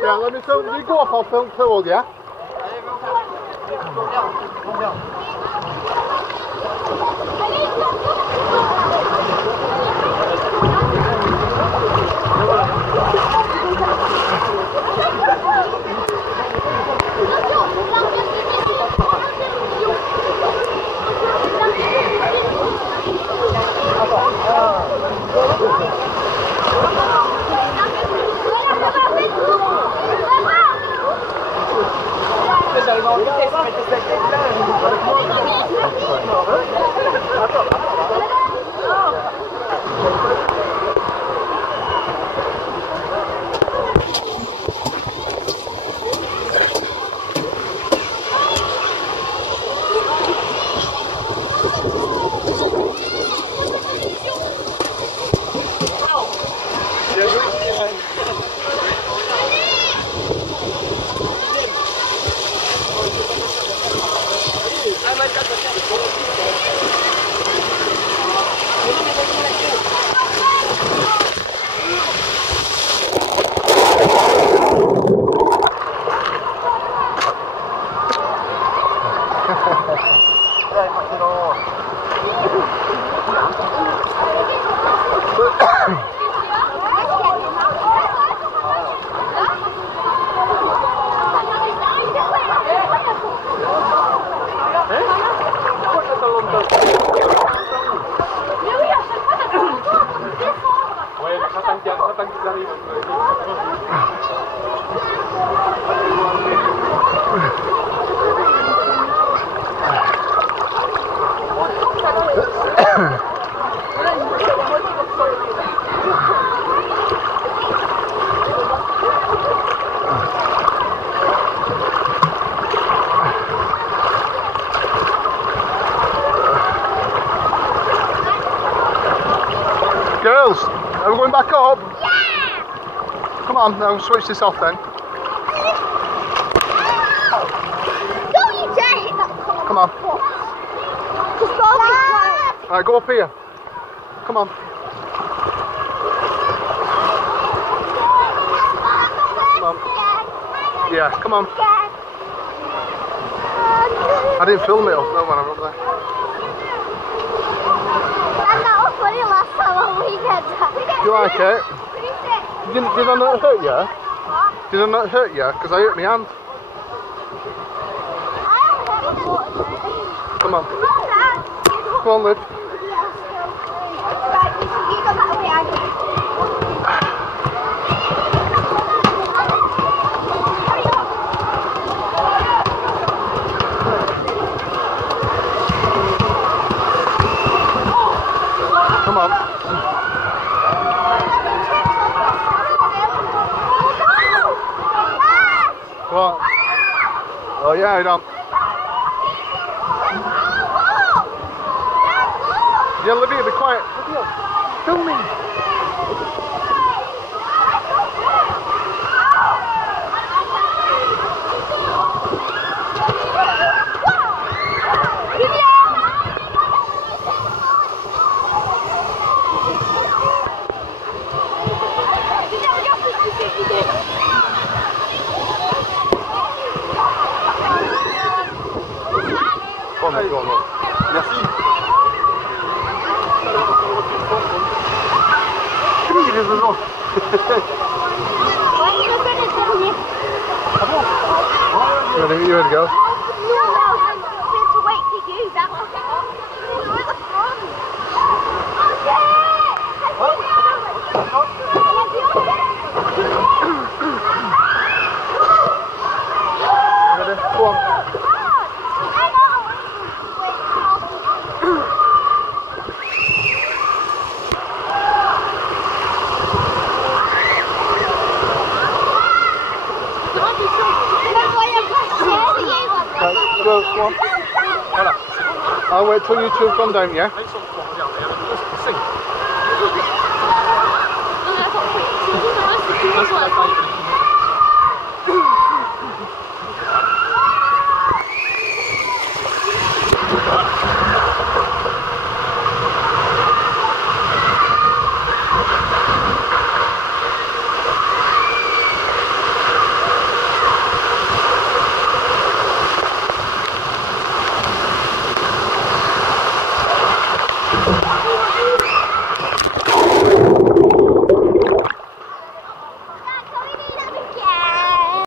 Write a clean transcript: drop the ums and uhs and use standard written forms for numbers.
Yeah, let me film. You go up, I'll film too, yeah? Girls, are we going back up? Yeah! Come on, now switch this off then. Don't you dare hit that car. Come on. Just go this way. Alright, go up here. Come on. Come on. Yeah, come on. I didn't film it up though when I was up there. Funny last time we did that. Do you like it? Did I not hurt you? What? Did I not hurt you? Because I hurt my hand. Come on. Come on, Liv. Right, you go that way, I go. Come on. What? Oh yeah, I don't. Yeah, Olivia, be quiet. Olivia, film me. Go on, go on. Merci. Il est dedans. You ready to go? To wait for you. That was at the front. Ready? Go on. I'll wait till you two have gone down, yeah? Sing.